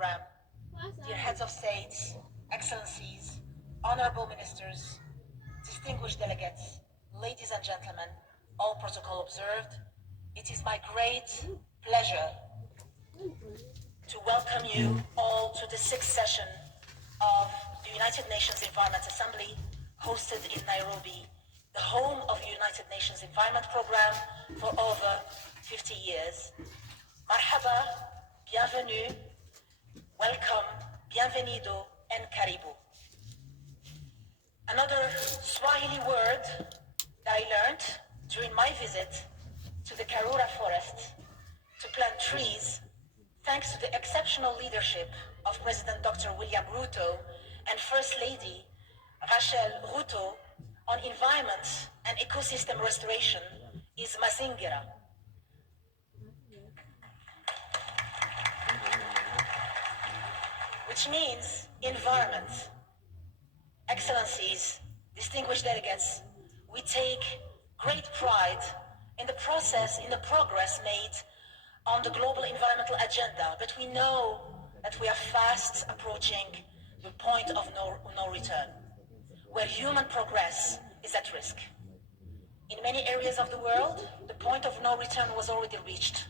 program, dear heads of states, excellencies, honorable ministers, distinguished delegates, ladies and gentlemen, all protocol observed, it is my great pleasure to welcome you all to the sixth session of the United Nations Environment Assembly, hosted in Nairobi, the home of the United Nations Environment Programme for over 50 years. Marhaba, bienvenue, welcome, bienvenido, and karibu. Another Swahili word that I learned during my visit to the Karura forest to plant trees, thanks to the exceptional leadership of President Dr. William Ruto and First Lady Rachel Ruto on environment and ecosystem restoration, is mazingira. Which means environment. Excellencies, distinguished delegates, we take great pride in the progress made on the global environmental agenda, but we know that we are fast approaching the point of no return, where human progress is at risk. In many areas of the world, the point of no return was already reached.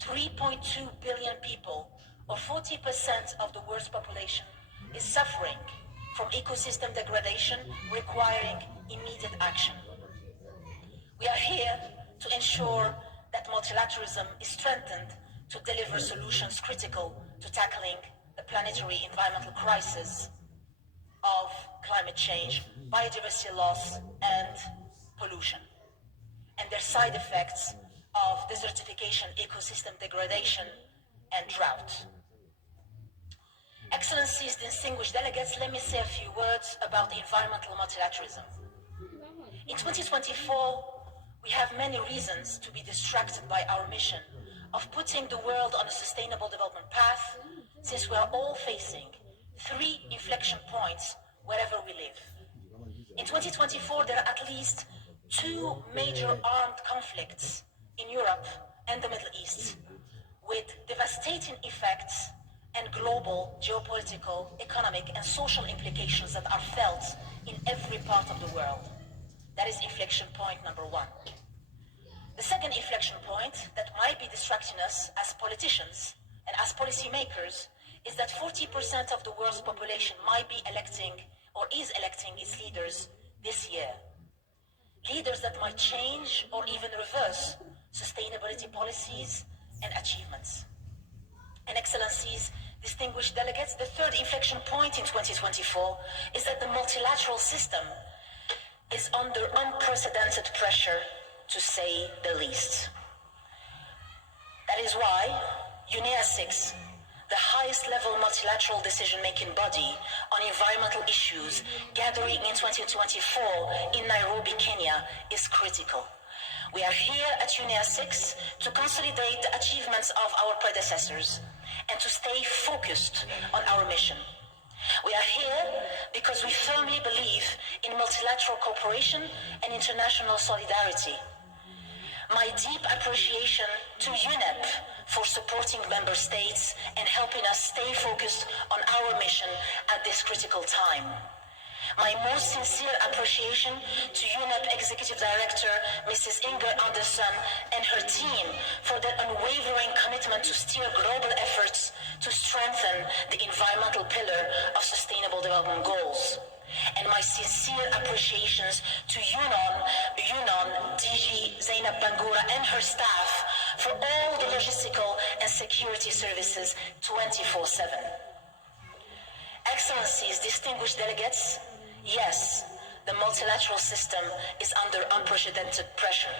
3.2 billion people, or 40% of the world's population, is suffering from ecosystem degradation, requiring immediate action. We are here to ensure that multilateralism is strengthened to deliver solutions critical to tackling the planetary environmental crisis of climate change, biodiversity loss, and pollution, and their side effects of desertification, ecosystem degradation, and drought. Excellencies, distinguished delegates, let me say a few words about the environmental multilateralism. In 2024, we have many reasons to be distracted by our mission of putting the world on a sustainable development path, since we are all facing 3 inflection points wherever we live. In 2024, there are at least 2 major armed conflicts in Europe and the Middle East, with devastating effects and global geopolitical, economic, and social implications that are felt in every part of the world. That is inflection point number 1. The second inflection point that might be distracting us as politicians and as policymakers is that 40% of the world's population might be electing or is electing its leaders this year. Leaders that might change or even reverse sustainability policies and achievements. And excellencies, distinguished delegates, the third inflection point in 2024 is that the multilateral system is under unprecedented pressure, to say the least. That is why UNEA 6, the highest level multilateral decision-making body on environmental issues, gathering in 2024 in Nairobi, Kenya, is critical. We are here at UNEA 6 to consolidate the achievements of our predecessors and to stay focused on our mission. We are here because we firmly believe in multilateral cooperation and international solidarity. My deep appreciation to UNEP for supporting member states and helping us stay focused on our mission at this critical time. My most sincere appreciation to UNEP Executive Director, Mrs. Inger Anderson, and her team for their unwavering commitment to steer global efforts to strengthen the environmental pillar of Sustainable Development Goals. And my sincere appreciations to UNON DG Zainab Bangura and her staff for all the logistical and security services 24/7. Excellencies, distinguished delegates, yes, the multilateral system is under unprecedented pressure.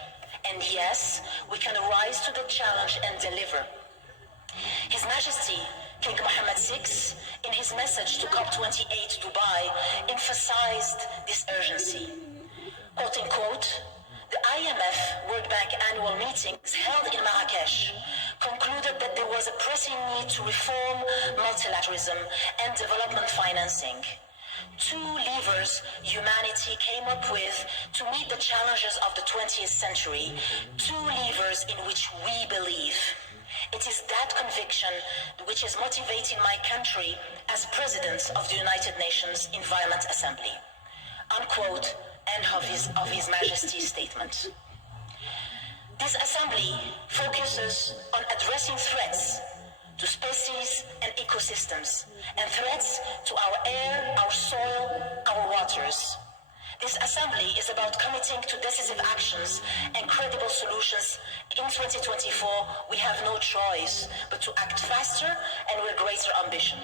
And yes, we can rise to the challenge and deliver. His Majesty King Mohammed VI, in his message to COP28 Dubai, emphasized this urgency. Quote unquote, the IMF World Bank annual meetings held in Marrakesh concluded that there was a pressing need to reform multilateralism and development financing. Two levers humanity came up with to meet the challenges of the 20th century, two levers in which we believe. It is that conviction which is motivating my country as President of the United Nations Environment Assembly. Unquote, end of His Majesty's statement. This assembly focuses on addressing threats to species and ecosystems, and threats to our air, our soil, our waters. This assembly is about committing to decisive actions and credible solutions. In 2024, we have no choice but to act faster and with greater ambition.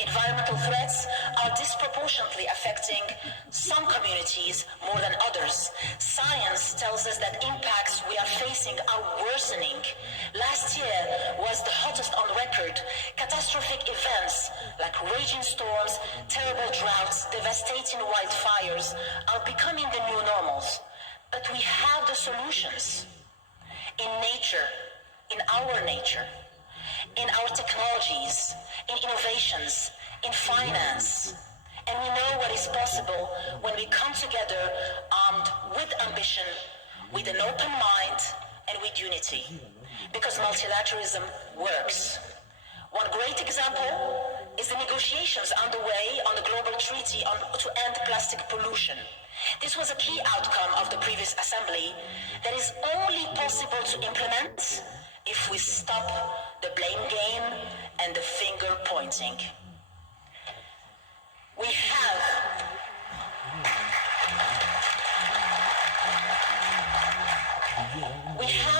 Environmental threats are disproportionately affecting some communities more than others. Science tells us that impacts we are facing are worsening. Last year was the hottest on record. Catastrophic events like raging storms, terrible droughts, devastating wildfires are becoming the new normals. But we have the solutions. In nature, in our nature, in our technologies, in innovations, in finance. And we know what is possible when we come together armed with ambition, with an open mind, and with unity. Because multilateralism works. One great example is the negotiations underway on the global treaty to end plastic pollution. This was a key outcome of the previous assembly that is only possible to implement if we stop the blame game and the finger pointing. We have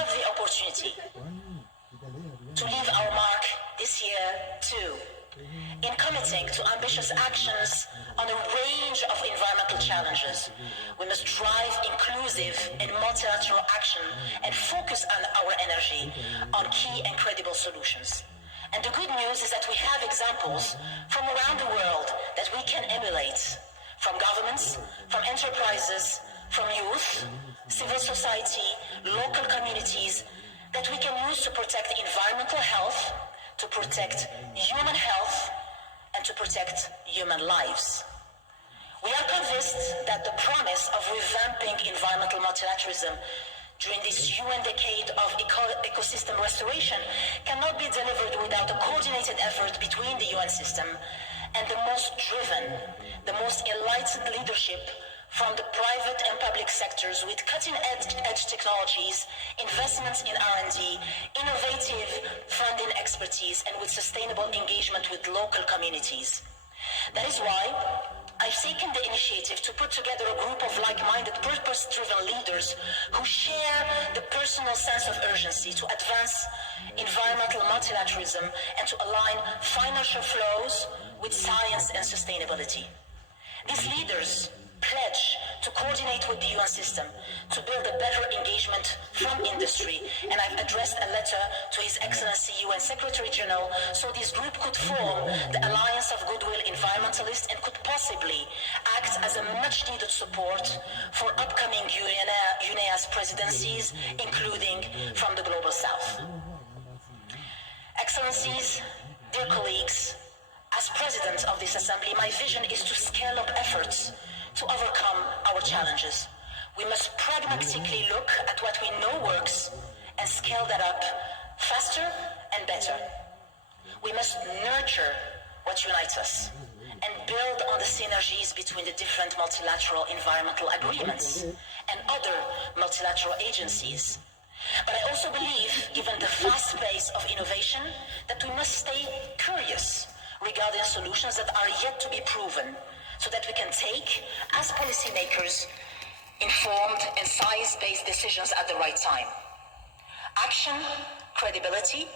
the opportunity to leave our mark this year too, in committing to ambitious actions on a range of environmental challenges. We must drive inclusive and multilateral action and focus on our energy on key and credible solutions. And the good news is that we have examples from around the world that we can emulate, from governments, from enterprises, from youth, civil society, local communities, that we can use to protect environmental health, to protect human health, and to protect human lives. We are convinced that the promise of revamping environmental multilateralism during this UN decade of ecosystem restoration cannot be delivered without a coordinated effort between the UN system and the most driven, the most enlightened leadership from the private and public sectors with cutting-edge technologies, investments in R&D, innovative funding expertise, and with sustainable engagement with local communities. That is why I've taken the initiative to put together a group of like-minded, purpose-driven leaders who share the personal sense of urgency to advance environmental multilateralism and to align financial flows with science and sustainability. These leaders pledge to coordinate with the UN system to build a better engagement from industry, and I've addressed a letter to His Excellency UN Secretary General so this group could form the Alliance of Goodwill Environmentalists and could possibly act as a much needed support for upcoming UNEA's presidencies, including from the Global South. Excellencies, dear colleagues, as President of this Assembly, my vision is to scale up efforts to overcome our challenges. We must pragmatically look at what we know works and scale that up faster and better. We must nurture what unites us and build on the synergies between the different multilateral environmental agreements and other multilateral agencies. But I also believe, given the fast pace of innovation, that we must stay curious regarding solutions that are yet to be proven, so that we can take, as policymakers, informed and science-based decisions at the right time. Action, credibility,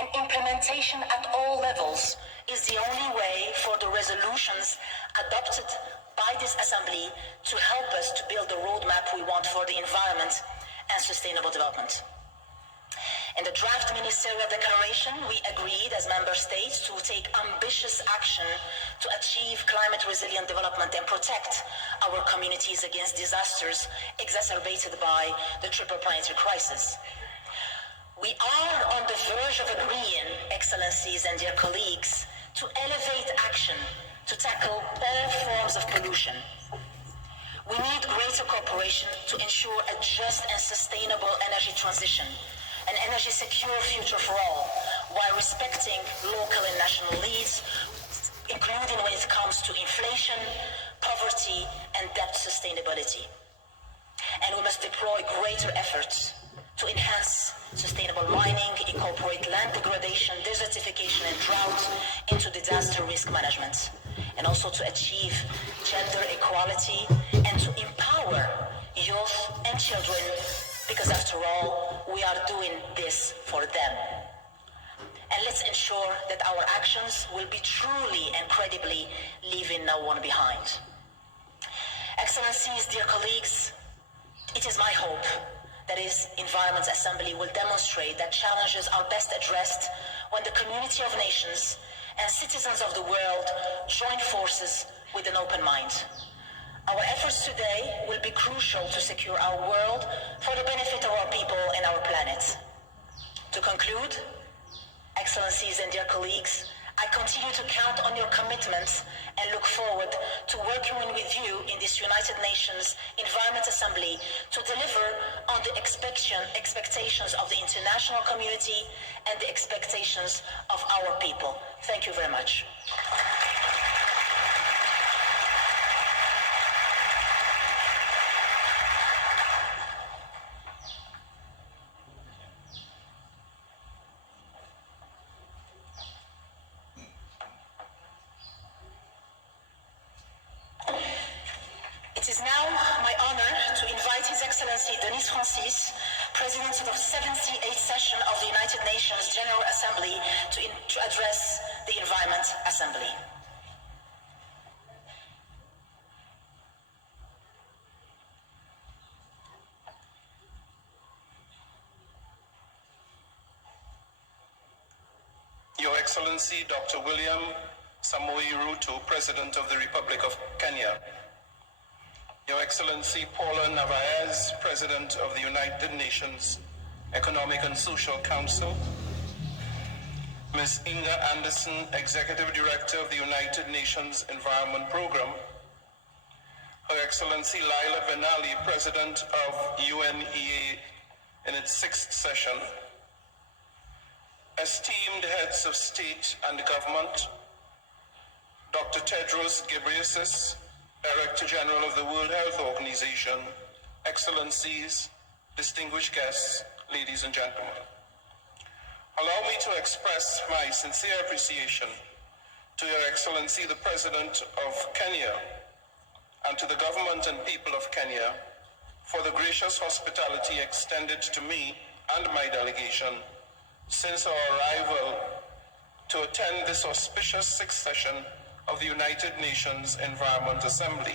and implementation at all levels is the only way for the resolutions adopted by this Assembly to help us to build the roadmap we want for the environment and sustainable development. In the draft ministerial declaration, we agreed as member states to take ambitious action to achieve climate-resilient development and protect our communities against disasters exacerbated by the triple planetary crisis. We are on the verge of agreeing, Excellencies and dear colleagues, to elevate action to tackle all forms of pollution. We need greater cooperation to ensure a just and sustainable energy transition, an energy secure future for all, while respecting local and national needs, including when it comes to inflation, poverty, and debt sustainability. And we must deploy greater efforts to enhance sustainable mining, incorporate land degradation, desertification, and drought into disaster risk management, and also to achieve gender equality and to empower youth and children, because after all, we are doing this for them. And let's ensure that our actions will be truly and credibly leaving no one behind. Excellencies, dear colleagues, it is my hope that this Environment Assembly will demonstrate that challenges are best addressed when the community of nations and citizens of the world join forces with an open mind. Our efforts today will be crucial to secure our world for the benefit of our people and our planet. To conclude, Excellencies and dear colleagues, I continue to count on your commitment and look forward to working with you in this United Nations Environment Assembly to deliver on the expectations of the international community and the expectations of our people. Thank you very much. It is now my honor to invite His Excellency Denis Francis, President of the 78th session of the United Nations General Assembly, to address the Environment Assembly. Your Excellency Dr. William Samoei Ruto, President of the Republic of Kenya. Your Excellency Paula Narvaez, President of the United Nations Economic and Social Council. Ms. Inga Anderson, Executive Director of the United Nations Environment Program. Her Excellency Laila Ben-Ali, President of UNEA in its 6th session. Esteemed heads of state and government, Dr. Tedros Ghebreyesus, Director General of the World Health Organization, Excellencies, distinguished guests, ladies and gentlemen. Allow me to express my sincere appreciation to Your Excellency, the President of Kenya, and to the government and people of Kenya for the gracious hospitality extended to me and my delegation since our arrival to attend this auspicious 6th session of the United Nations Environment Assembly.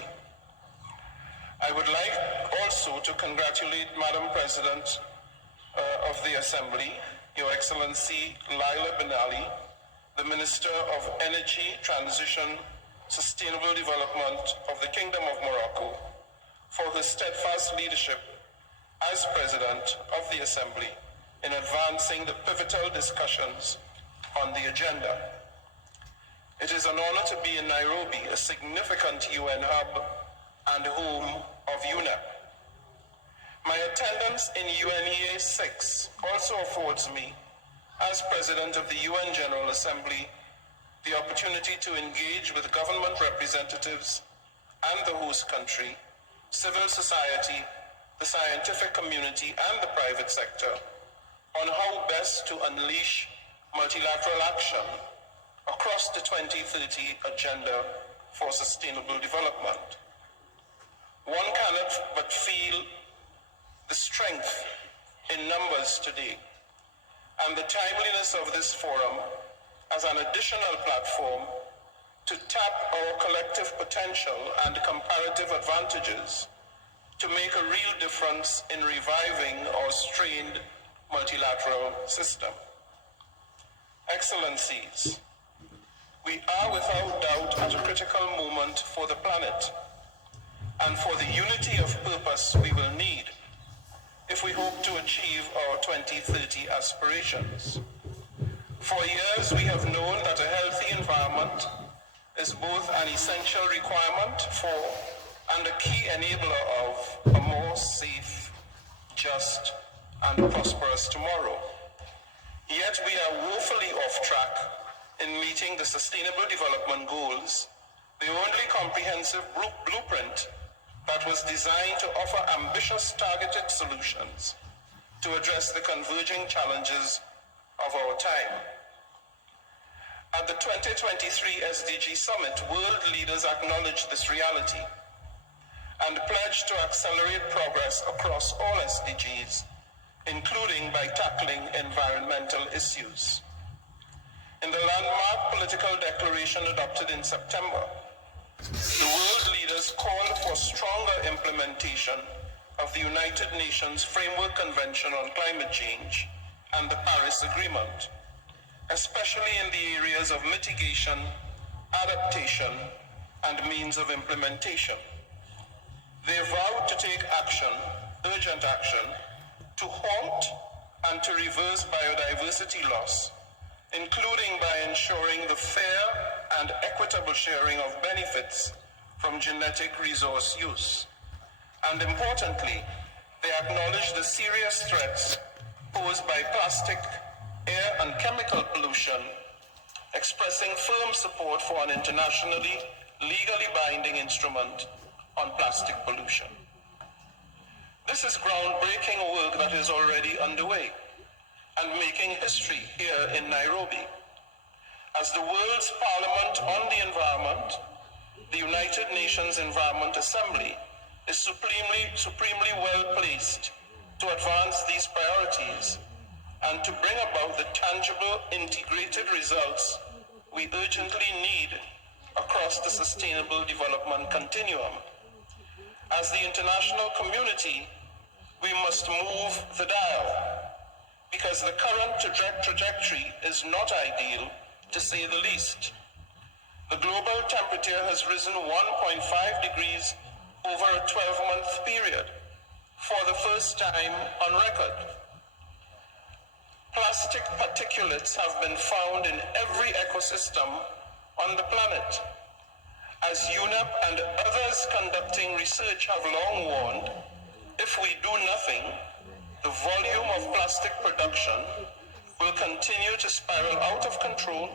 I would like also to congratulate Madam President of the Assembly, Your Excellency Laila Ben-Ali, the Minister of Energy, Transition, Sustainable Development of the Kingdom of Morocco, for her steadfast leadership as President of the Assembly in advancing the pivotal discussions on the agenda. It is an honor to be in Nairobi, a significant UN hub and home of UNEP. My attendance in UNEA 6 also affords me, as President of the UN General Assembly, the opportunity to engage with government representatives and the host country, civil society, the scientific community, and the private sector on how best to unleash multilateral action across the 2030 Agenda for Sustainable Development. One cannot but feel the strength in numbers today and the timeliness of this forum as an additional platform to tap our collective potential and comparative advantages to make a real difference in reviving our strained multilateral system. Excellencies, we are without doubt at a critical moment for the planet and for the unity of purpose we will need if we hope to achieve our 2030 aspirations. For years we have known that a healthy environment is both an essential requirement for and a key enabler of a more safe, just, and prosperous tomorrow. Yet we are woefully off track in meeting the Sustainable Development Goals, the only comprehensive blueprint that was designed to offer ambitious targeted solutions to address the converging challenges of our time. At the 2023 SDG Summit, world leaders acknowledged this reality and pledged to accelerate progress across all SDGs, including by tackling environmental issues. In the landmark political declaration adopted in September, the world leaders called for stronger implementation of the United Nations Framework Convention on Climate Change and the Paris Agreement, especially in the areas of mitigation, adaptation, and means of implementation. They vowed to take action, urgent action, to halt and to reverse biodiversity loss, including by ensuring the fair and equitable sharing of benefits from genetic resource use. And importantly, they acknowledge the serious threats posed by plastic, air and chemical pollution, expressing firm support for an internationally, legally binding instrument on plastic pollution. This is groundbreaking work that is already underway and making history here in Nairobi. As the world's Parliament on the Environment, the United Nations Environment Assembly is supremely well placed to advance these priorities and to bring about the tangible, integrated results we urgently need across the sustainable development continuum. As the international community, we must move the dial, because the current trajectory is not ideal, to say the least. The global temperature has risen 1.5 degrees over a 12-month period, for the first time on record. Plastic particulates have been found in every ecosystem on the planet. As UNEP and others conducting research have long warned, if we do nothing, the volume of plastic production will continue to spiral out of control,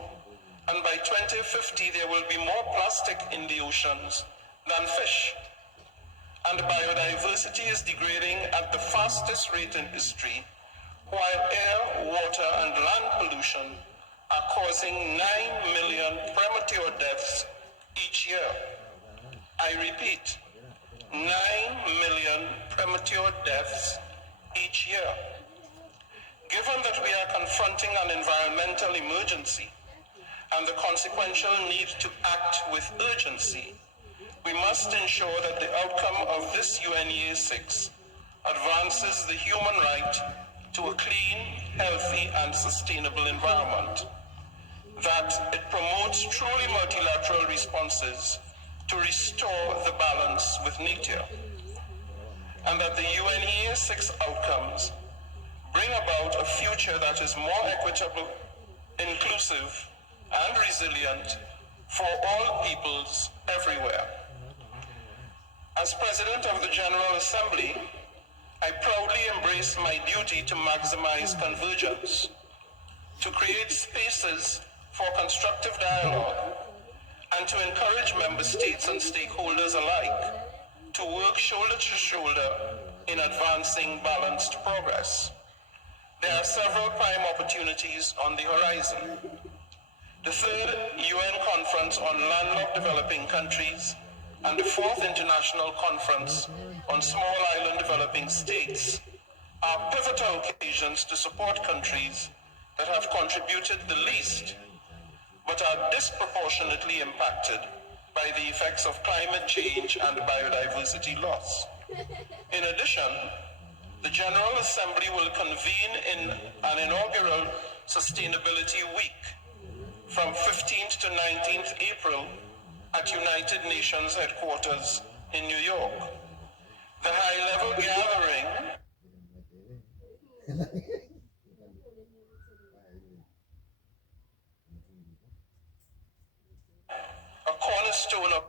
and by 2050 there will be more plastic in the oceans than fish. And biodiversity is degrading at the fastest rate in history, while air, water, and land pollution are causing 9 million premature deaths each year. I repeat, 9 million premature deaths each year. Given that we are confronting an environmental emergency and the consequential need to act with urgency, we must ensure that the outcome of this UNEA 6 advances the human right to a clean, healthy, and sustainable environment, that it promotes truly multilateral responses to restore the balance with nature, and that the UNEA 6 outcomes bring about a future that is more equitable, inclusive, and resilient for all peoples everywhere. As President of the General Assembly, I proudly embrace my duty to maximize convergence, to create spaces for constructive dialogue, and to encourage member states and stakeholders alike to work shoulder to shoulder in advancing balanced progress. There are several prime opportunities on the horizon. The third UN Conference on Landlocked Developing Countries and the fourth International Conference on Small Island Developing States are pivotal occasions to support countries that have contributed the least but are disproportionately impacted by the effects of climate change and biodiversity loss. In addition, the General Assembly will convene in an inaugural Sustainability Week from 15th to 19th April at United Nations headquarters in New York. The high-level gathering a cornerstone of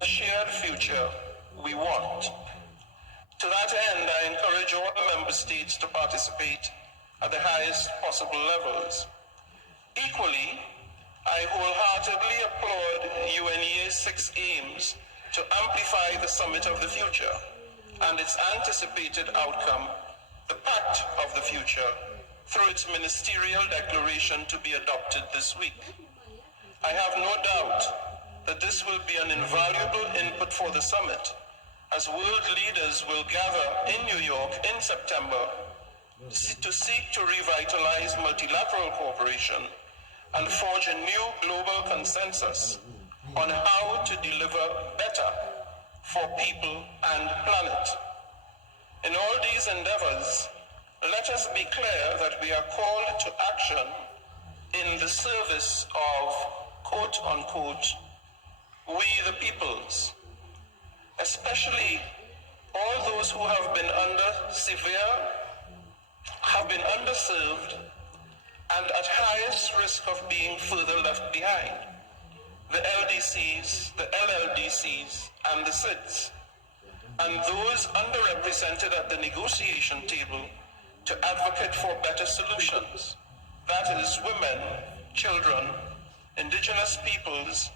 the shared future we want. To that end, I encourage all the member states to participate at the highest possible levels. Equally, I wholeheartedly applaud UNEA's 6 aims to amplify the Summit of the Future and its anticipated outcome, the Pact of the Future, through its ministerial declaration to be adopted this week. I have no doubt that this will be an invaluable input for the summit, as world leaders will gather in New York in September to seek to revitalize multilateral cooperation and forge a new global consensus on how to deliver better for people and planet. In all these endeavors, let us be clear that we are called to action in the service of, quote unquote, we the peoples, especially all those who have been underserved and at highest risk of being further left behind, the LDCs, the LLDCs, and the SIDS, and those underrepresented at the negotiation table to advocate for better solutions, that is, women, children, indigenous peoples,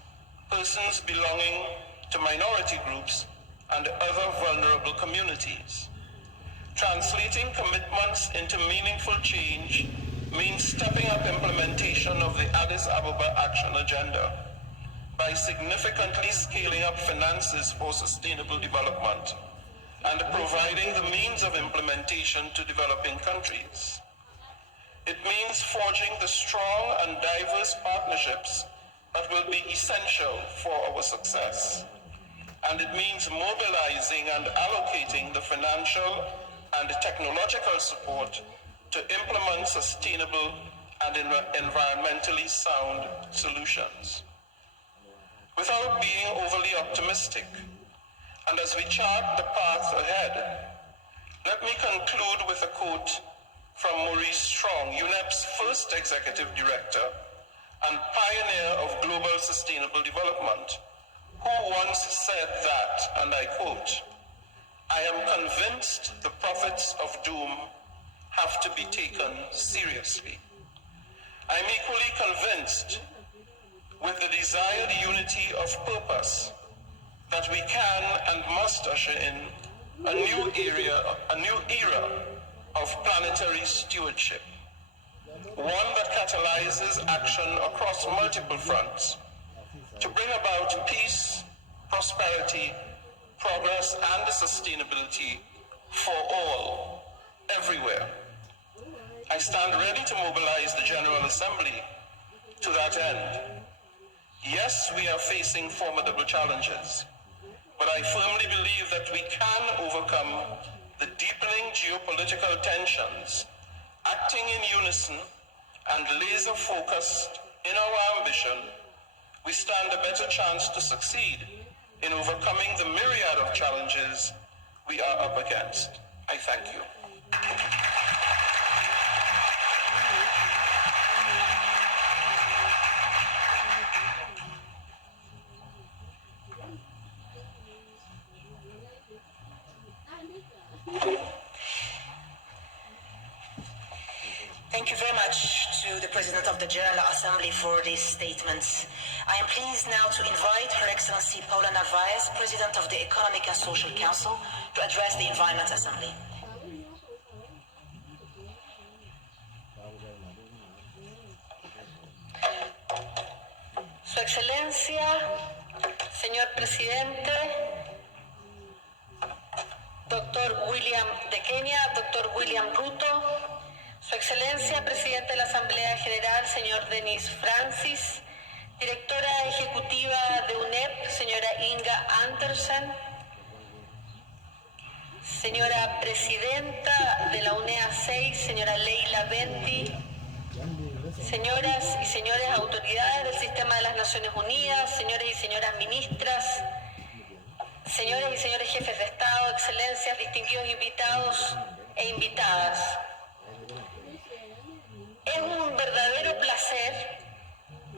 persons belonging to minority groups, and other vulnerable communities. Translating commitments into meaningful change means stepping up implementation of the Addis Ababa Action Agenda by significantly scaling up finances for sustainable development and providing the means of implementation to developing countries. It means forging the strong and diverse partnerships that will be essential for our success. And it means mobilizing and allocating the financial and technological support to implement sustainable and environmentally sound solutions. Without being overly optimistic, and as we chart the path ahead, let me conclude with a quote from Maurice Strong, UNEP's first executive director and pioneer of global sustainable development, who once said that, and I quote, "I am convinced the prophets of doom have to be taken seriously. I'm equally convinced with the desired unity of purpose that we can and must usher in a new era of planetary stewardship, one that catalyzes action across multiple fronts to bring about peace, prosperity, progress, and sustainability for all, everywhere. I stand ready to mobilize the General Assembly to that end. Yes, we are facing formidable challenges, but I firmly believe that we can overcome the deepening geopolitical tensions, acting in unison and laser-focused in our ambition. We stand a better chance to succeed in overcoming the myriad of challenges we are up against. I thank you. Thank you very much to the President of the General Assembly for these statements. I am pleased now to invite Her Excellency Paula Narvaez, President of the Economic and Social Council, to address the Environment Assembly. Su Excelencia, señor Presidente, Dr. William de Kenia, Dr. William Ruto, Su Excelencia, Presidente de la Asamblea General, señor Denis Francis, Directora Ejecutiva de UNEP, señora Inga Andersen, señora Presidenta de la UNEA 6, señora Leila Benti, señoras y señores autoridades del Sistema de las Naciones Unidas, señores y señoras ministras, señores y señores jefes de Estado, Excelencia, Excelencias, distinguidos invitados e invitadas. Es un verdadero placer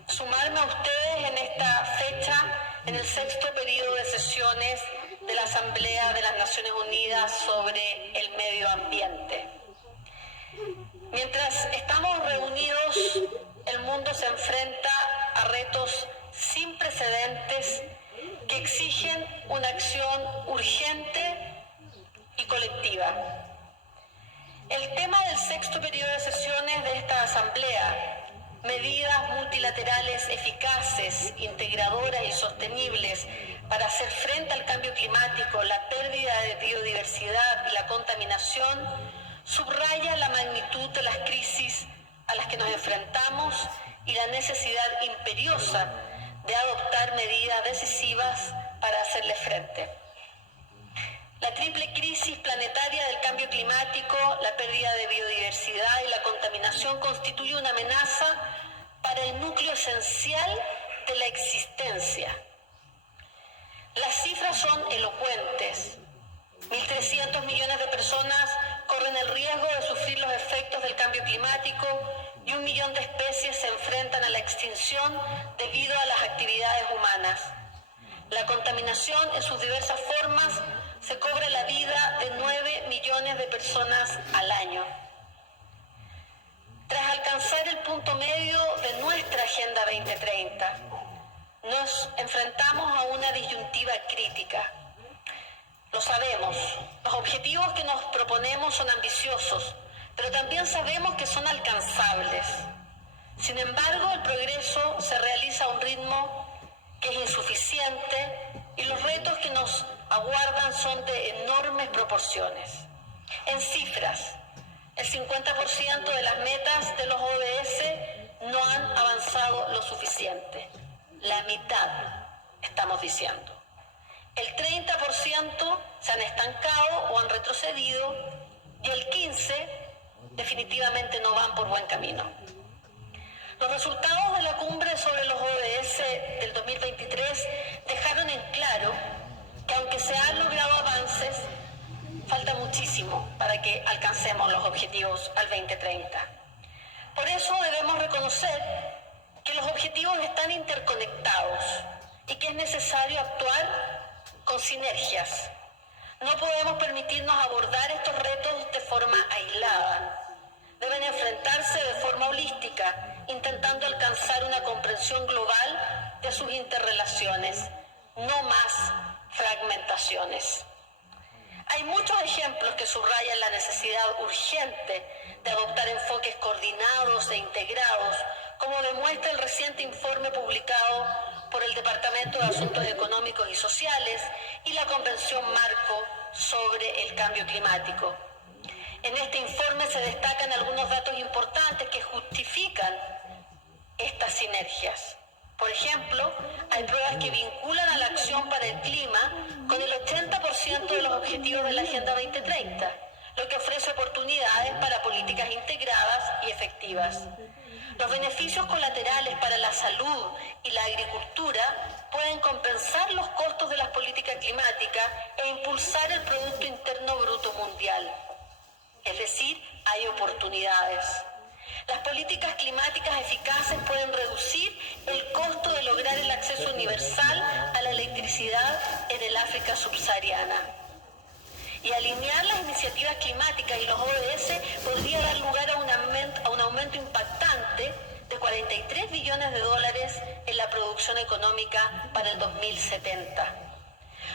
sumarme a ustedes en esta fecha, en el 6º periodo de sesiones de la Asamblea de las Naciones Unidas sobre el medio ambiente. Mientras estamos reunidos, el mundo se enfrenta a retos sin precedentes que exigen una acción urgente y colectiva. El tema del 6º periodo de sesiones de esta Asamblea, medidas multilaterales eficaces, integradoras y sostenibles para hacer frente al cambio climático, la pérdida de biodiversidad y la contaminación, subraya la magnitud de las crisis a las que nos enfrentamos y la necesidad imperiosa de adoptar medidas decisivas para hacerle frente. La triple crisis planetaria del cambio climático, la pérdida de biodiversidad y la contaminación constituye una amenaza para el núcleo esencial de la existencia. Las cifras son elocuentes. 1.300 millones de personas corren el riesgo de sufrir los efectos del cambio climático y 1 millón de especies se enfrentan a la extinción debido a las actividades humanas. La contaminación en sus diversas formas se cobra la vida de 9 millones de personas al año. Tras alcanzar el punto medio de nuestra Agenda 2030, nos enfrentamos a una disyuntiva crítica. Lo sabemos, los objetivos que nos proponemos son ambiciosos, pero también sabemos que son alcanzables. Sin embargo, el progreso se realiza a un ritmo que es insuficiente y los retos que nos aguardan son de enormes proporciones. En cifras, el 50% de las metas de los ODS no han avanzado lo suficiente. La mitad, estamos diciendo. El 30% se han estancado o han retrocedido y el 15% definitivamente no van por buen camino. Los resultados de la cumbre sobre los ODS del 2023 dejaron en claro que aunque se han logrado avances, falta muchísimo para que alcancemos los objetivos al 2030. Por eso debemos reconocer que los objetivos están interconectados y que es necesario actuar con sinergias. No podemos permitirnos abordar estos retos de forma aislada. Deben enfrentarse de forma holística, intentando alcanzar una comprensión global de sus interrelaciones, no más fragmentaciones. Hay muchos ejemplos que subrayan la necesidad urgente de adoptar enfoques coordinados e integrados, como demuestra el reciente informe publicado por el Departamento de Asuntos Económicos y Sociales y la Convención Marco sobre el Cambio Climático. En este informe se destacan algunos datos importantes que justifican estas sinergias. Por ejemplo, hay pruebas que vinculan a la acción para el clima con el 80% de los objetivos de la Agenda 2030, lo que ofrece oportunidades para políticas integradas y efectivas. Los beneficios colaterales para la salud y la agricultura pueden compensar los costos de las políticas climáticas e impulsar el Producto Interno Bruto mundial. Es decir, hay oportunidades. Las políticas climáticas eficaces pueden reducir el costo de lograr el acceso universal a la electricidad en el África subsahariana. Y alinear las iniciativas climáticas y los ODS podría dar lugar a un aumento impactante de 43 billones de dólares en la producción económica para el 2070.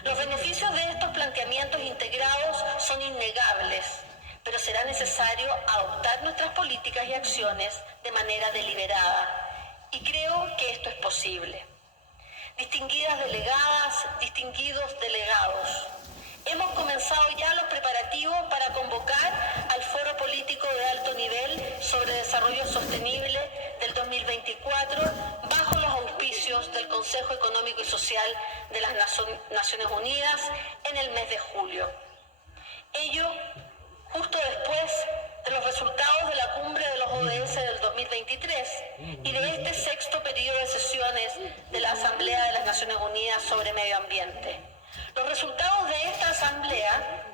Los beneficios de estos planteamientos integrados son innegables, pero será necesario adoptar nuestras políticas y acciones de manera deliberada. Y creo que esto es posible. Distinguidas delegadas, distinguidos delegados, hemos comenzado ya los preparativos para convocar al Foro Político de Alto Nivel sobre Desarrollo Sostenible del 2024 bajo los auspicios del Consejo Económico y Social de las Naciones Unidas en el mes de julio. Ello justo después de los resultados de la cumbre de los ODS del 2023 y de este 6º periodo de sesiones de la Asamblea de las Naciones Unidas sobre Medio Ambiente. Los resultados de esta Asamblea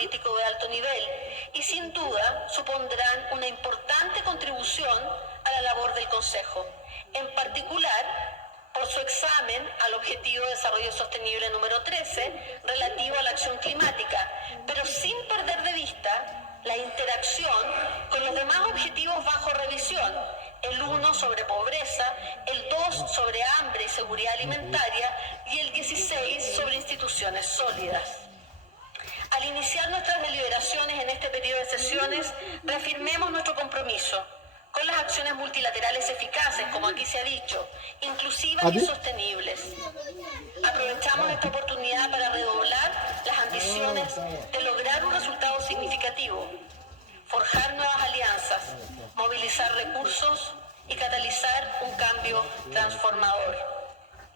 político de alto nivel y sin duda supondrán una importante contribución a la labor del Consejo, en particular por su examen al Objetivo de Desarrollo Sostenible número 13, relativo a la acción climática, pero sin perder de vista la interacción con los demás objetivos bajo revisión, el 1 sobre pobreza, el 2 sobre hambre y seguridad alimentaria y el 16 sobre instituciones sólidas. Al iniciar nuestras deliberaciones en este periodo de sesiones, reafirmemos nuestro compromiso con las acciones multilaterales eficaces, como aquí se ha dicho, inclusivas y sostenibles. Aprovechamos esta oportunidad para redoblar las ambiciones de lograr un resultado significativo, forjar nuevas alianzas, movilizar recursos y catalizar un cambio transformador.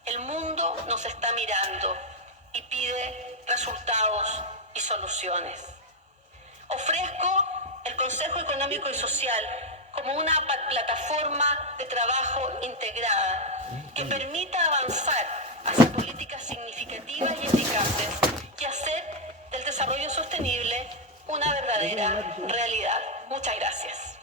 El mundo nos está mirando y pide resultados y soluciones. Ofrezco el Consejo Económico y Social como una plataforma de trabajo integrada que permita avanzar hacia políticas significativas y eficaces y hacer del desarrollo sostenible una verdadera realidad. Muchas gracias.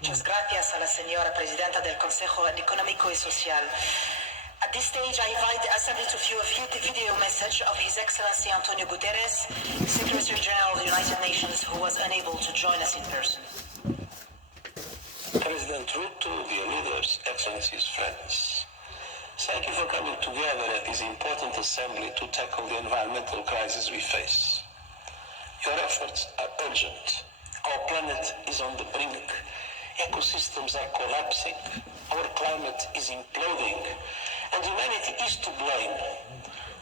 Muchas gracias a la señora Presidenta del Consejo Económico y Social. At this stage, I invite the Assembly to view a video message of His Excellency Antonio Guterres, Secretary General of the United Nations, who was unable to join us in person. Presdent Ruto, dear leaders, Excellencies, friends. Thank you for coming together at this important assembly to tackle the environmental crisis we face. Your efforts are urgent. Our planet is on the brink. Ecosystems are collapsing. Our climate is imploding. And humanity is to blame.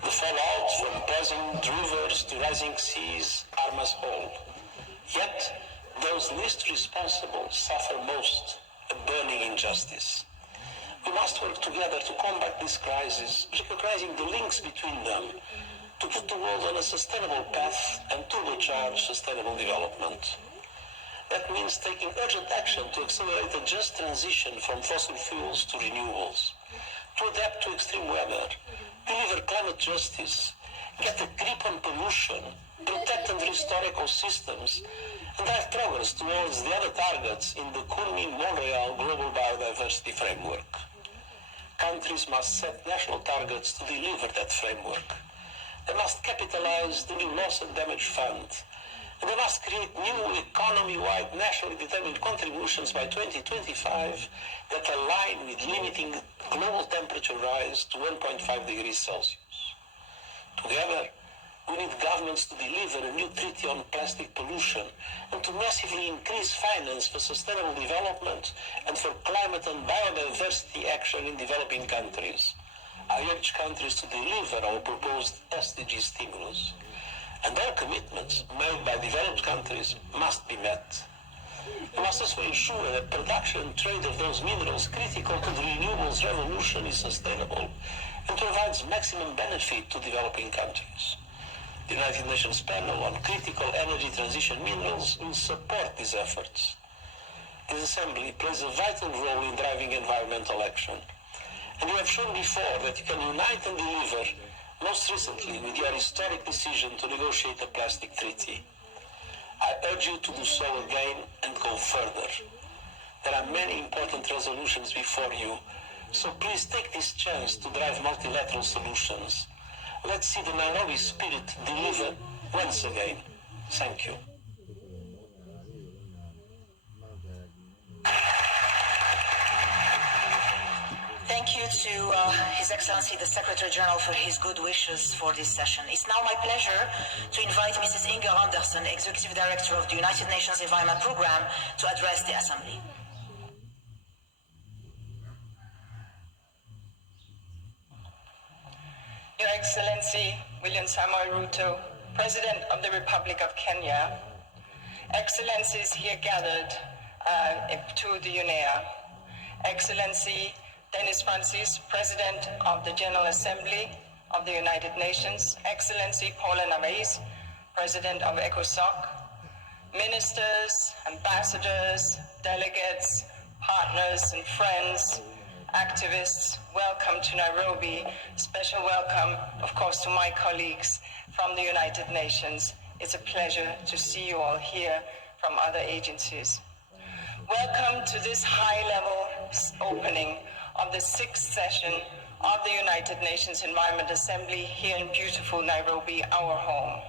The fallout from poisoned rivers to rising seas harm us all. Yet, those least responsible suffer most, a burning injustice. We must work together to combat this crisis, recognizing the links between them, to put the world on a sustainable path and turbocharge sustainable development. That means taking urgent action to accelerate a just transition from fossil fuels to renewables, to adapt to extreme weather, deliver climate justice, get a grip on pollution, protect and restore ecosystems, and drive progress towards the other targets in the Kunming-Montreal Global Biodiversity Framework. Countries must set national targets to deliver that framework. They must capitalize the new Loss and Damage Fund, and they must create new economy-wide nationally determined contributions by 2025 that align with limiting global temperature rise to 1.5 degrees Celsius. Together, we need governments to deliver a new treaty on plastic pollution and to massively increase finance for sustainable development and for climate and biodiversity action in developing countries. I urge countries to deliver our proposed SDG stimulus. And all commitments made by developed countries must be met. We must also ensure that production and trade of those minerals critical to the renewables revolution is sustainable and provides maximum benefit to developing countries. The United Nations panel on critical energy transition minerals will support these efforts. This assembly plays a vital role in driving environmental action. And you have shown before that you can unite and deliver, most recently with your historic decision to negotiate a plastic treaty. I urge you to do so again and go further. There are many important resolutions before you, so please take this chance to drive multilateral solutions. Let's see the Nairobi spirit deliver once again. Thank you. Thank you to His Excellency the Secretary General for his good wishes for this session. It's now my pleasure to invite Mrs. Inger Anderson, Executive Director of the United Nations Environment Programme, to address the Assembly. Your Excellency William Samoei Ruto, President of the Republic of Kenya, Excellencies here gathered to the UNEA, Excellency Denis Francis, President of the General Assembly of the United Nations, Excellency Paula Navais, President of ECOSOC, ministers, ambassadors, delegates, partners and friends, activists, welcome to Nairobi. Special welcome, of course, to my colleagues from the United Nations. It's a pleasure to see you all here from other agencies. Welcome to this high-level opening of the 6th session of the United Nations Environment Assembly here in beautiful Nairobi, our home,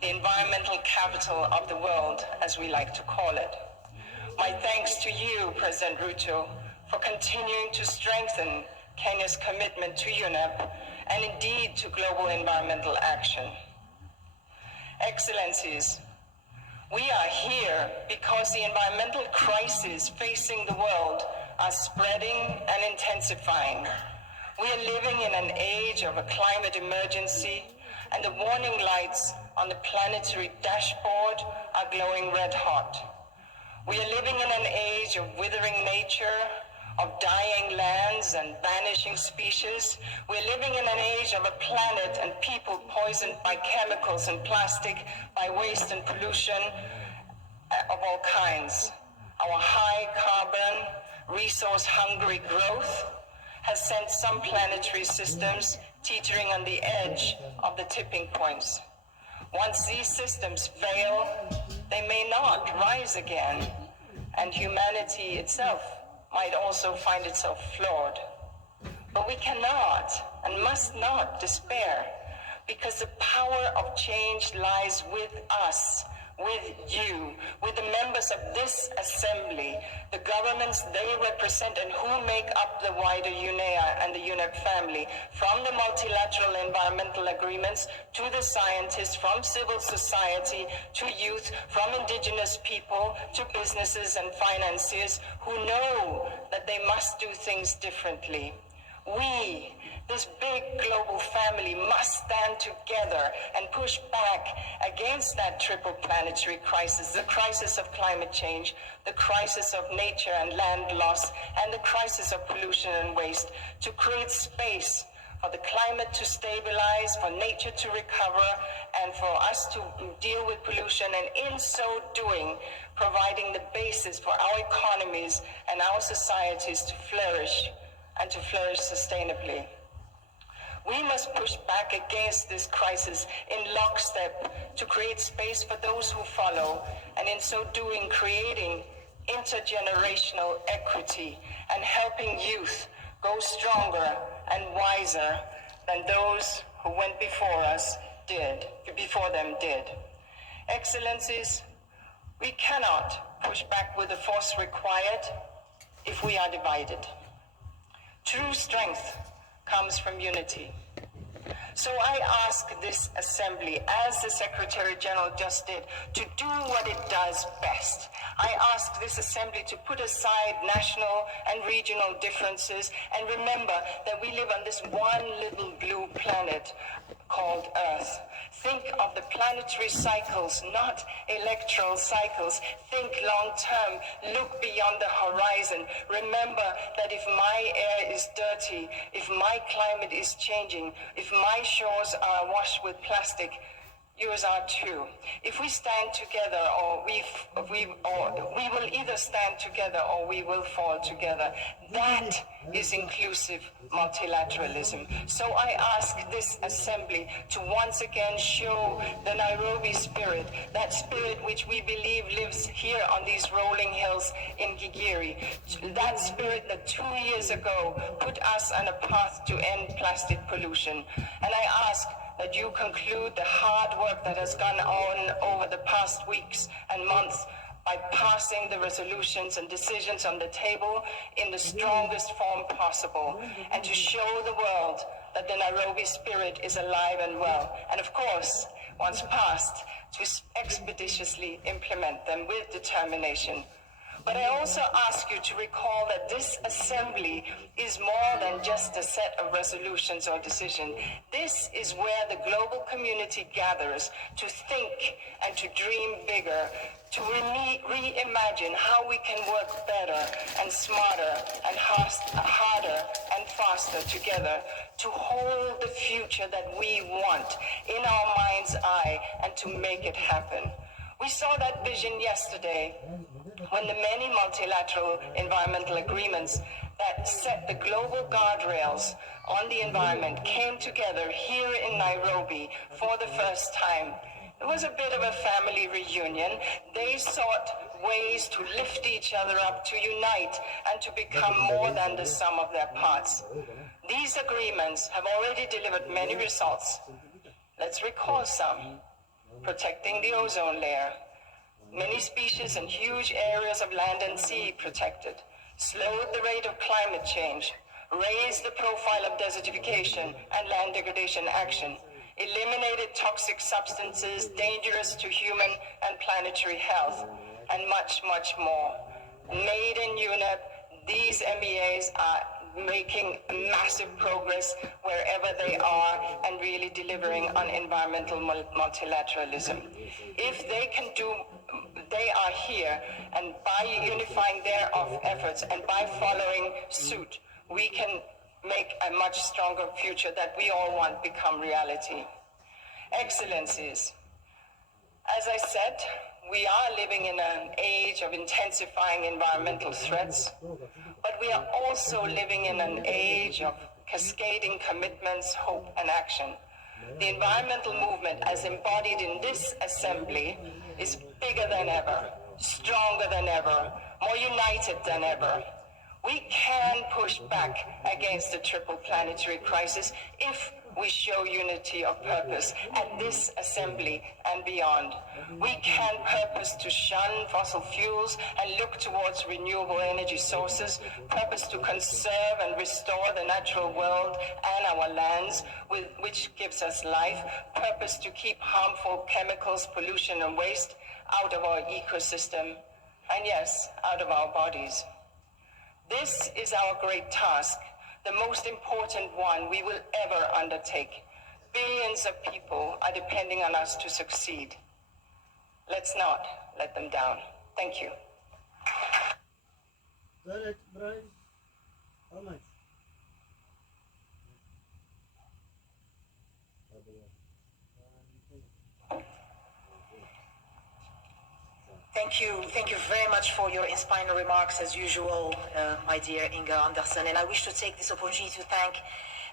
the environmental capital of the world, as we like to call it. My thanks to you, President Ruto, for continuing to strengthen Kenya's commitment to UNEP and indeed to global environmental action. Excellencies, we are here because the environmental crises facing the world are spreading and intensifying. We are living in an age of a climate emergency, and the warning lights on the planetary dashboard are glowing red hot. We are living in an age of withering nature, of dying lands and vanishing species. We're living in an age of a planet and people poisoned by chemicals and plastic, by waste and pollution of all kinds. Our high carbon, resource-hungry growth has sent some planetary systems teetering on the edge of the tipping points. Once these systems fail, they may not rise again, and humanity itself might also find itself flawed. But we cannot and must not despair, because the power of change lies with us, with you, with the members of this assembly, the governments they represent and who make up the wider UNEA and the UNEP family, from the multilateral environmental agreements to the scientists, from civil society to youth, from indigenous people to businesses and financiers who know that they must do things differently. We, this big global family, must stand together and push back against that triple planetary crisis, the crisis of climate change, the crisis of nature and land loss, and the crisis of pollution and waste, to create space for the climate to stabilize, for nature to recover, and for us to deal with pollution, and in so doing, providing the basis for our economies and our societies to flourish, and to flourish sustainably. We must push back against this crisis in lockstep to create space for those who follow, and in so doing, creating intergenerational equity and helping youth go stronger and wiser than those who went before them did. Excellencies, we cannot push back with the force required if we are divided. True strength comes from unity. So I ask this assembly, as the Secretary General just did, to do what it does best. I ask this assembly to put aside national and regional differences and remember that we live on this one little blue planet called Earth. Think of the planetary cycles, not electoral cycles. Think long term. Look beyond the horizon. Remember that if my air is dirty, if my climate is changing, if my shores are awash with plastic, yours are too. If we stand together, or we will either stand together or we will fall together. That is inclusive multilateralism. So I ask this assembly to once again show the Nairobi spirit, that spirit which we believe lives here on these rolling hills in Gigiri, that spirit that 2 years ago put us on a path to end plastic pollution. And I ask that you conclude the hard work that has gone on over the past weeks and months by passing the resolutions and decisions on the table in the strongest form possible, and to show the world that the Nairobi spirit is alive and well. And of course, once passed, to expeditiously implement them with determination. But I also ask you to recall that this assembly is more than just a set of resolutions or decisions. This is where the global community gathers to think and to dream bigger, to reimagine how we can work better and smarter and harder and faster together to hold the future that we want in our mind's eye and to make it happen. We saw that vision yesterday when the many multilateral environmental agreements that set the global guardrails on the environment came together here in Nairobi for the first time. It was a bit of a family reunion. They sought ways to lift each other up, to unite, and to become more than the sum of their parts. These agreements have already delivered many results. Let's recall some. Protecting the ozone layer, many species and huge areas of land and sea protected, slowed the rate of climate change, raised the profile of desertification and land degradation action, eliminated toxic substances dangerous to human and planetary health, and much, much more. Made in UNEP, these MEAs are making massive progress wherever they are and really delivering on environmental multilateralism. If they can do, they are here, and by unifying their efforts and by following suit, we can make a much stronger future that we all want become reality. Excellencies, as I said, we are living in an age of intensifying environmental threats, but we are also living in an age of cascading commitments, hope, and action. The environmental movement, as embodied in this assembly, is bigger than ever, stronger than ever, more united than ever. We can push back against the triple planetary crisis if we show unity of purpose at this assembly and beyond. We can purpose to shun fossil fuels and look towards renewable energy sources, purpose to conserve and restore the natural world and our lands, which gives us life, purpose to keep harmful chemicals, pollution and waste out of our ecosystem, and yes, out of our bodies. This is our great task, the most important one we will ever undertake. Billions of people are depending on us to succeed. Let's not let them down. Thank you. Thank you very much for your inspiring remarks, as usual, my dear Inga Andersen. And I wish to take this opportunity to thank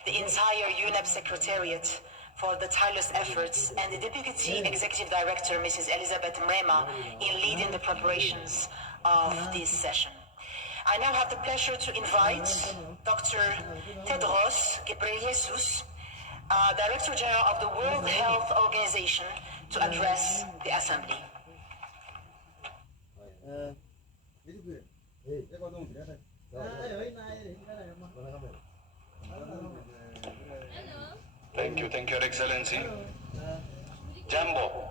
the entire UNEP Secretariat for the tireless efforts, and the Deputy Executive Director, Mrs. Elizabeth Mrema, in leading the preparations of this session. I now have the pleasure to invite Dr. Tedros Ghebreyesus, Director General of the World Health Organization, to address the Assembly. Thank you, Your Excellency. Jambo,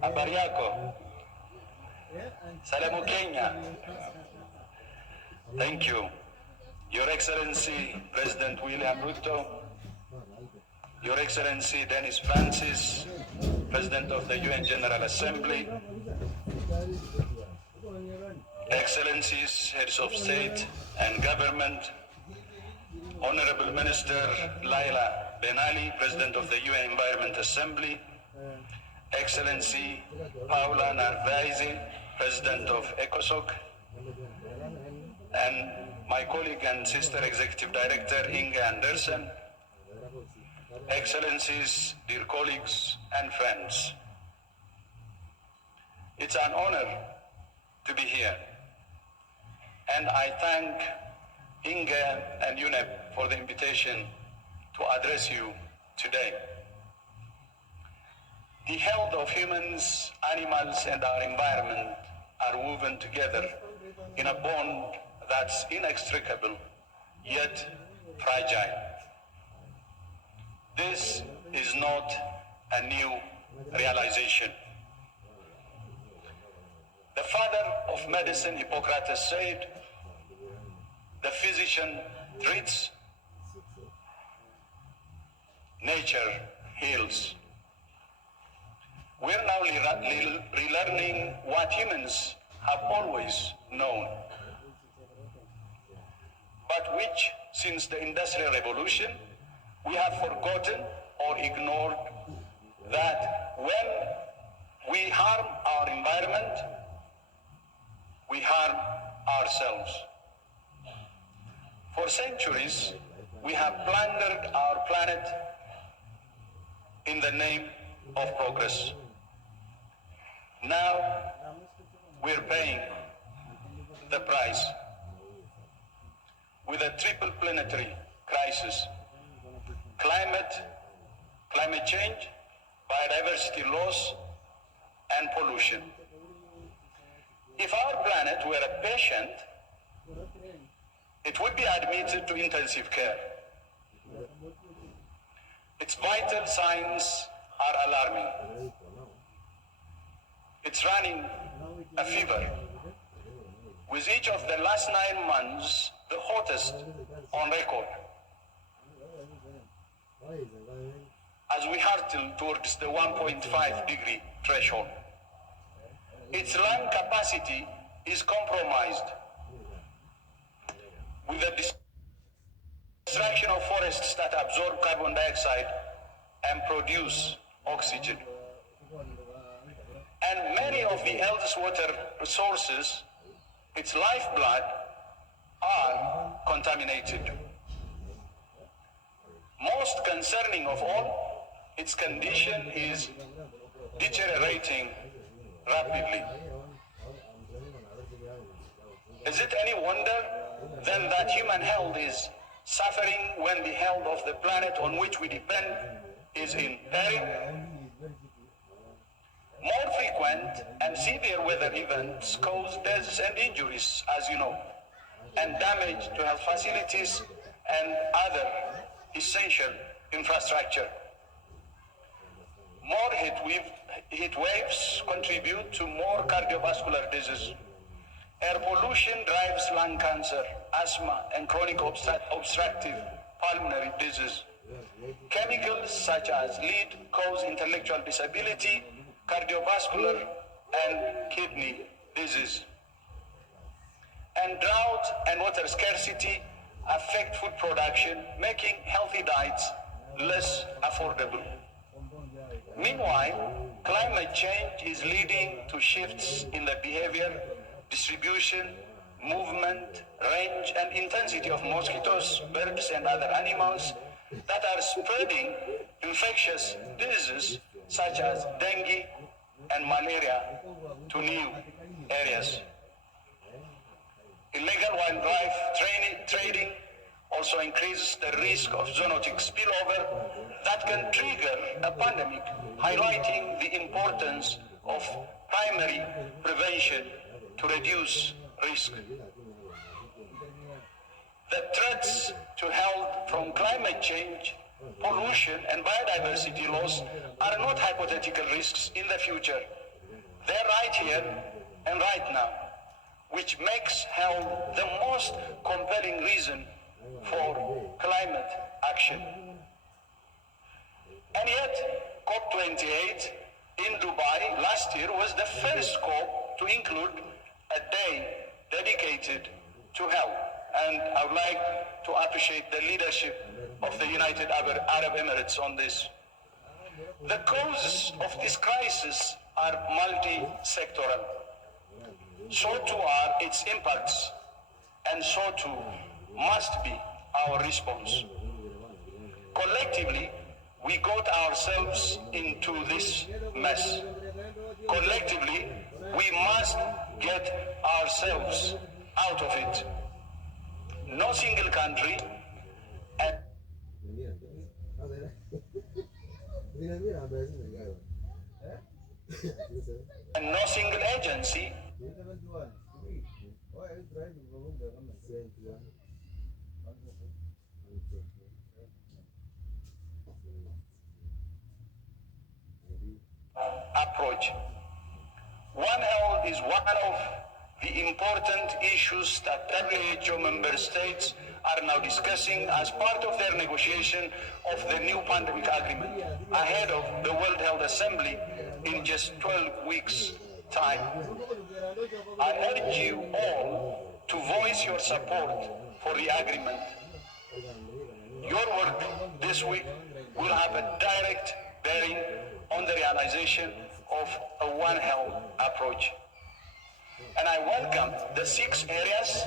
habari yako? Salamu Kenya. Thank you, Your Excellency President William Ruto, Your Excellency Dennis Francis, President of the UN General Assembly, Excellencies, Heads of State and Government, Honorable Minister Laila Ben Ali, President of the UN Environment Assembly, Excellency Paula Narvaez, President of ECOSOC, and my colleague and sister Executive Director Inga Andersen, Excellencies, dear colleagues and friends. It's an honor to be here, and I thank Inga and UNEP for the invitation to address you today. The health of humans, animals, and our environment are woven together in a bond that's inextricable, yet fragile. This is not a new realization. The father of medicine, Hippocrates, said, "The physician treats, nature heals." We're now relearning what humans have always known, but which, since the Industrial Revolution, we have forgotten or ignored, that when we harm our environment, we harm ourselves. For centuries, we have plundered our planet in the name of progress. Now, we're paying the price with a triple planetary crisis: climate change, biodiversity loss, and pollution. If our planet were a patient, it would be admitted to intensive care. Its vital signs are alarming. It's running a fever, with each of the last 9 months the hottest on record. As we hurtle towards the 1.5 degree threshold, its lung capacity is compromised, with the destruction of forests that absorb carbon dioxide and produce oxygen. And many of the earth's water resources, its lifeblood, are contaminated. Most concerning of all, its condition is deteriorating rapidly. Is it any wonder then that human health is suffering when the health of the planet on which we depend is in peril? More frequent and severe weather events cause deaths and injuries, as you know, and damage to health facilities and other essential infrastructure. More heat waves contribute to more cardiovascular disease. Air pollution drives lung cancer, asthma, and chronic obstructive pulmonary disease. Chemicals such as lead cause intellectual disability, cardiovascular, and kidney disease. And drought and water scarcity affect food production, making healthy diets less affordable. Meanwhile, climate change is leading to shifts in the behavior, distribution, movement, range, and intensity of mosquitoes, birds, and other animals that are spreading infectious diseases such as dengue and malaria to new areas. Illegal wildlife trading also increases the risk of zoonotic spillover that can trigger a pandemic, highlighting the importance of primary prevention to reduce risk. The threats to health from climate change, pollution, and biodiversity loss are not hypothetical risks in the future. They're right here and right now, which makes health the most compelling reason for climate action. And yet, COP28 in Dubai last year was the first COP to include a day dedicated to health. And I would like to appreciate the leadership of the United Arab Emirates on this. The causes of this crisis are multi-sectoral. So too are its impacts, and so too must be our response. Collectively, we got ourselves into this mess. Collectively, we must get ourselves out of it. No single country and no single agency approach. One Health is one of the important issues that WHO member states are now discussing as part of their negotiation of the new pandemic agreement ahead of the World Health Assembly in just 12 weeks' time. I urge you all to voice your support for the agreement. Your work this week will have a direct bearing on the realization of of a One Health approach. And I welcome the 6 areas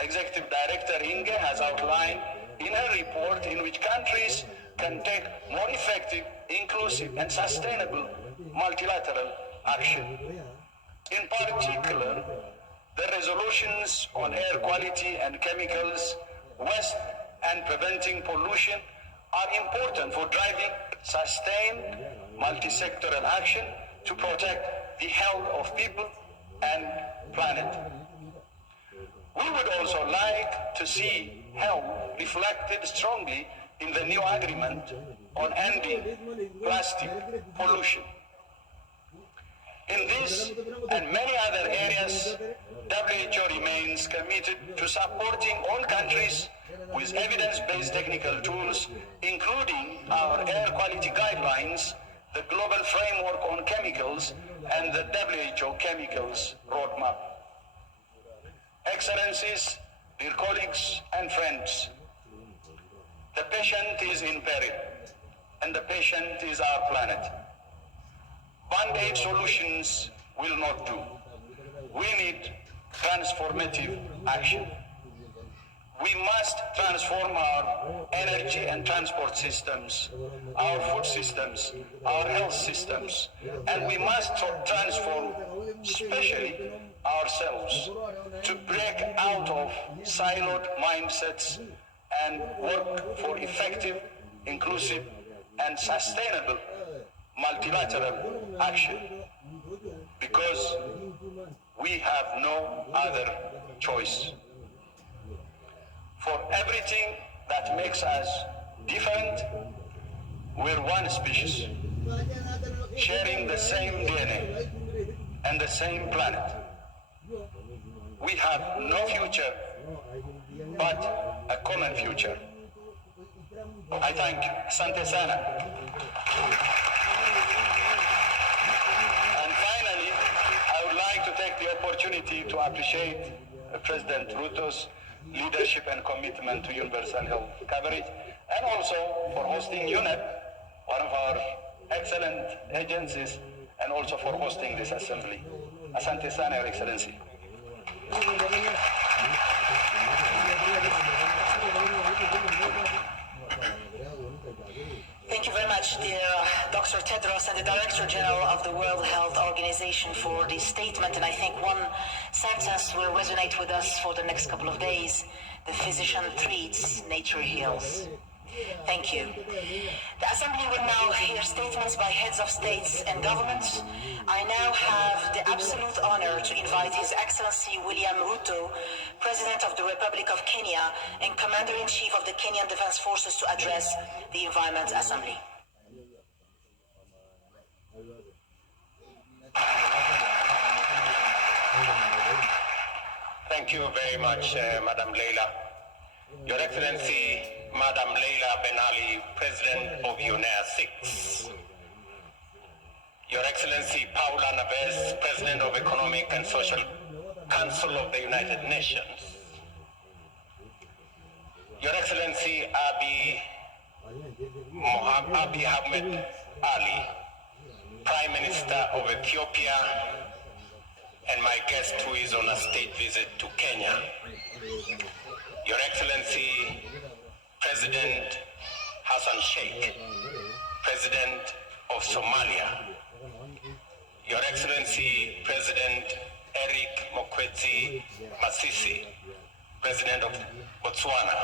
Executive Director Inge has outlined in her report in which countries can take more effective, inclusive, and sustainable multilateral action. In particular, the resolutions on air quality and chemicals, waste, and preventing pollution are important for driving sustained multi-sectoral action to protect the health of people and planet. We would also like to see health reflected strongly in the new agreement on ending plastic pollution. In this and many other areas, WHO remains committed to supporting all countries with evidence-based technical tools, including our air quality guidelines, the Global Framework on Chemicals, and the WHO Chemicals Roadmap. Excellencies, dear colleagues and friends, the patient is in peril, and the patient is our planet. Band-aid solutions will not do. We need transformative action. We must transform our energy and transport systems, our food systems, our health systems, and we must transform, especially ourselves, to break out of siloed mindsets and work for effective, inclusive, and sustainable multilateral action, because we have no other choice. For everything that makes us different, we're one species, sharing the same DNA and the same planet. We have no future, but a common future. I thank you. Asante sana. And finally, I would like to take the opportunity to appreciate President Ruto's leadership and commitment to universal health coverage, and also for hosting UNEP, one of our excellent agencies, and also for hosting this assembly. Asante sana, Your Excellency. Thank you very much, dear Dr. Tedros and the Director General of the World Health Organization for this statement. And I think one sentence will resonate with us for the next couple of days. The physician treats, nature heals. Thank you. The Assembly will now hear statements by heads of states and governments. I now have the absolute honor to invite His Excellency William Ruto, President of the Republic of Kenya and Commander-in-Chief of the Kenyan Defense Forces, to address the Environment Assembly. Thank you very much, Madam Leila. Your Excellency, Madam Leila Ben Ali, President of UNEA 6. Your Excellency Paula Naves, President of Economic and Social Council of the United Nations. Your Excellency Abiy Ahmed Ali, Prime Minister of Ethiopia, and my guest who is on a state visit to Kenya. Your Excellency, President Hassan Sheikh, President of Somalia. Your Excellency, President Eric Mokwetsi Masisi, President of Botswana.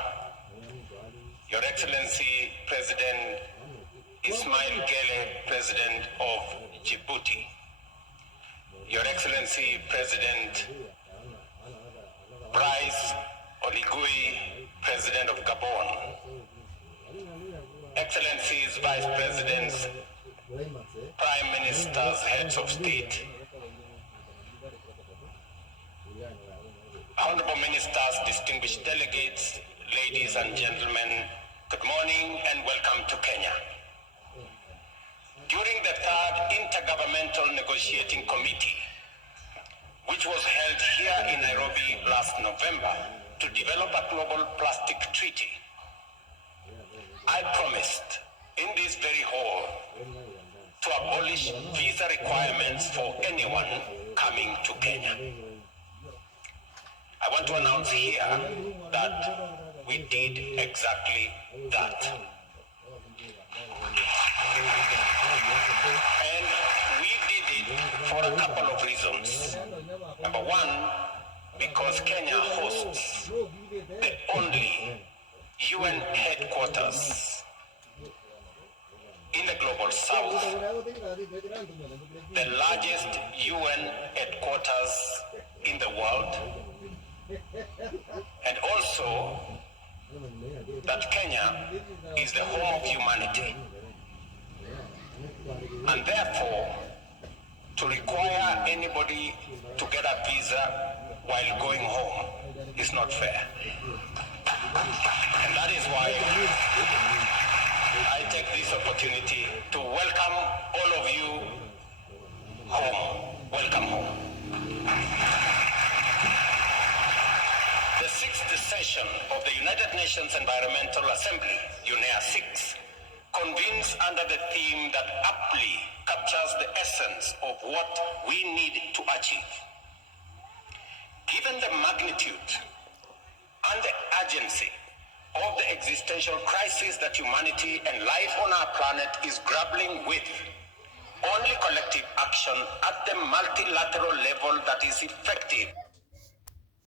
Your Excellency, President Ismail Gele, President of Djibouti. Your Excellency, President Brice Oligui, President of Gabon. Excellencies, Vice Presidents, Prime Ministers, Heads of State, Honorable Ministers, distinguished delegates, ladies and gentlemen, good morning and welcome to Kenya. During the third Intergovernmental Negotiating Committee, which was held here in Nairobi last November to develop a global plastic treaty, I promised in this very hall to abolish visa requirements for anyone coming to Kenya. I want to announce here that we did exactly that. And we did it for a couple of reasons. Number one, because Kenya hosts the only UN headquarters in the global south, the largest UN headquarters in the world, and also that Kenya is the home of humanity. And therefore, to require anybody to get a visa while going home is not fair. And that is why I take this opportunity to welcome all of you home. Welcome home. The sixth session of the United Nations Environmental Assembly, UNEA 6, convenes under the theme that aptly captures the essence of what we need to achieve. Given the magnitude and the urgency of the existential crisis that humanity and life on our planet is grappling with, only collective action at the multilateral level that is effective